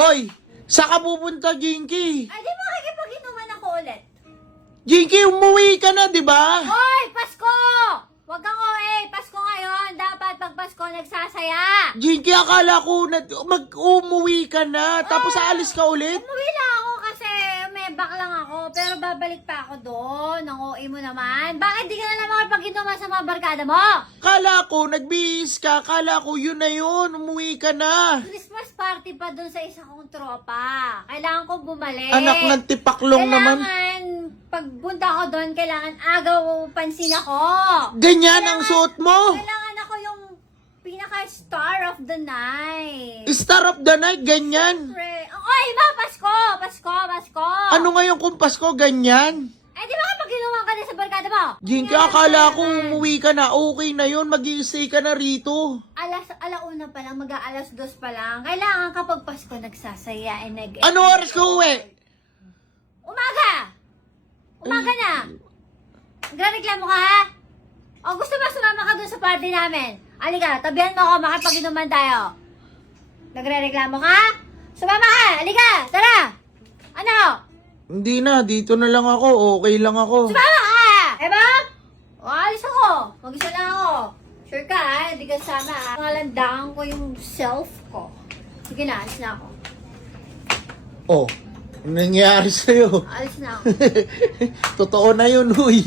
Hoy! Saan ka pupunta, Jinky? Ay, di makikipag-inuman ako ulit. Jinky, umuwi ka na, di ba? Hoy, Pasko! Huwag kang OA. Pasko ngayon. Dapat pag Pasko nagsasaya. Jinky, akala ko umuwi ka na, tapos aalis ka ulit? Umuwi lang ako kasi umebak lang ako. Pero babalik pa ako doon. Ang OA mo naman. Bakit di ka na lang makipag-inuman sa mga barkada mo? Kala ko, nagbihis ka, kala ko yun na yun, umuwi ka na. Christmas party pa doon sa isa kong tropa. Kailangan ko bumalik. Anak ng tipaklong naman. Kailangan, pagpunta ko doon, kailangan agaw pansin ako. Ganyan ang suot mo. Kailangan ako yung pinaka-star of the night. Star of the night, ganyan. Oy, ma, Pasko! Pasko! Pasko! Ano ngayon kung Pasko, ganyan? Eh, di ba kapag-inuman ka din sa barkada mo? Jinky, akala ko umuwi ka na, okay na yun, mag-i-stay ka na rito. Alauna pa lang, mag-aalas 2 pa lang. Kailangan kapag Pasko nagsasaya and Ano oras ka uwi? Umaga! Umaga na! Nagreklamo ka, ha? O gusto ba sumama ka dun sa party namin? Halika, tabihan mo ako, makipag-inuman tayo. Nagre-reklamo ka? Sumama ka! Halika! Tara! Ano? Hindi na, dito na lang ako, okay lang ako. Sumama ka! Eba? O, alis ako. Mag-isa lang ako. Sure ka, ha? Hindi ka sama, ha? Ngalandaan ko yung self ko. Sige na, alis na ako. Oh, ano nangyari sa'yo? Alis na ako. Totoo na yun, huy.